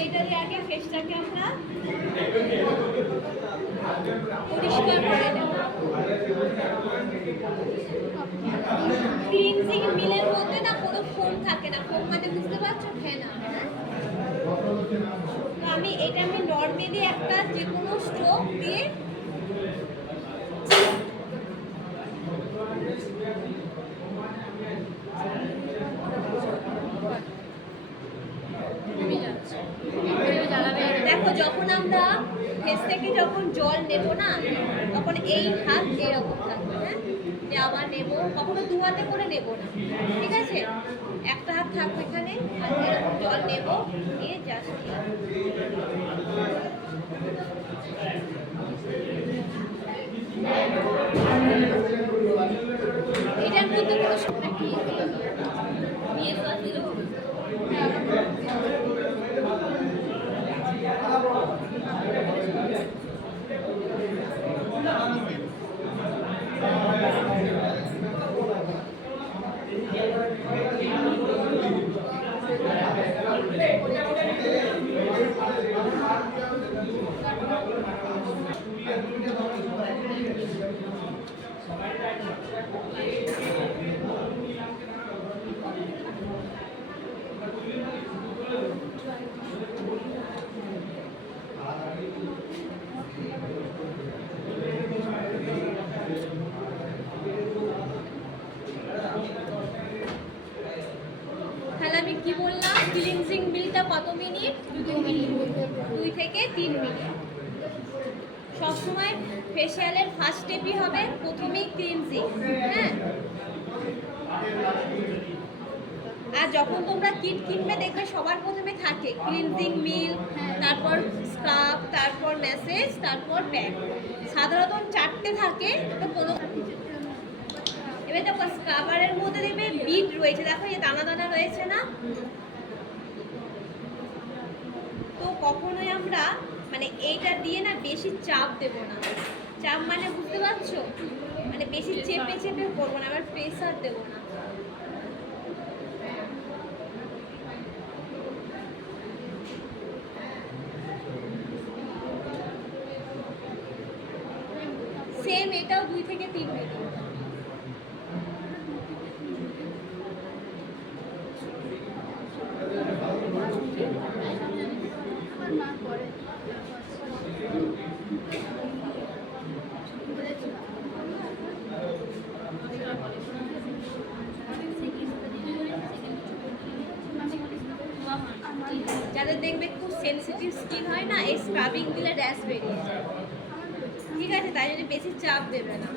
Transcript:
সেইটারই আগে ফেসটাকে আমরা পরিষ্কার করে নেব। ক্লিনজিং মিলের মধ্যে না কোনো ফোম থাকে না। ফোম মানে বুঝতে পারছো? ফেনা। তো আমি নর্মালি একটা যে কোনো স্ট্রোক দিয়ে দেখো, যখন আমরা ফেস থেকে যখন জল নেব না, তখন এই হাত এরকম থাকবে। হ্যাঁ, যে আবার নেব, কখনো দু হাতে করে নেব না, ঠিক আছে? একটা হাত থাকবে এখানে, আর এরকম জল নেব, নিয়ে জাস্ট এটার মধ্যে কোনো সময় আমি কি বললাম, ক্লিনজিং বিলটা কত মিনিট? 2 মিনিট, 2 থেকে 3 মিনিট। সবসময় ফেশিয়ালের ফার্স্ট স্টেপই হবে প্রথমেই ক্লিনজিং। হ্যাঁ, আর যখন তোমরা কিট কিনবে দেখবে সবার প্রথমে থাকে ক্লিনজিং মিল, তারপর স্ক্রাব, তারপর ম্যাসেজ, তারপর প্যাক। সাধারণত 4টে থাকে। তো কোনো এবার দেখো স্ক্রাবারের মধ্যে দেখবে বিট রয়েছে, দেখো এই দানা দানা রয়েছে না? তো কখনোই আমরা মানে এইটা দিয়ে না বেশি চাপ দেব না। চাপ মানে বুঝতে পারছো? মানে বেশি চেপে চেপে করবো না, আবার প্রেসার দেব না। সেম এটাও 2 থেকে 3 মিনিট। যাদের দেখবে খুব সেনসিটিভ স্কিন হয় না, এই স্ক্রাবিং দিলে র্যাশ বেরিয়ে যায়, ঠিক আছে? তাই জন্য বেশি চাপ দেবে না।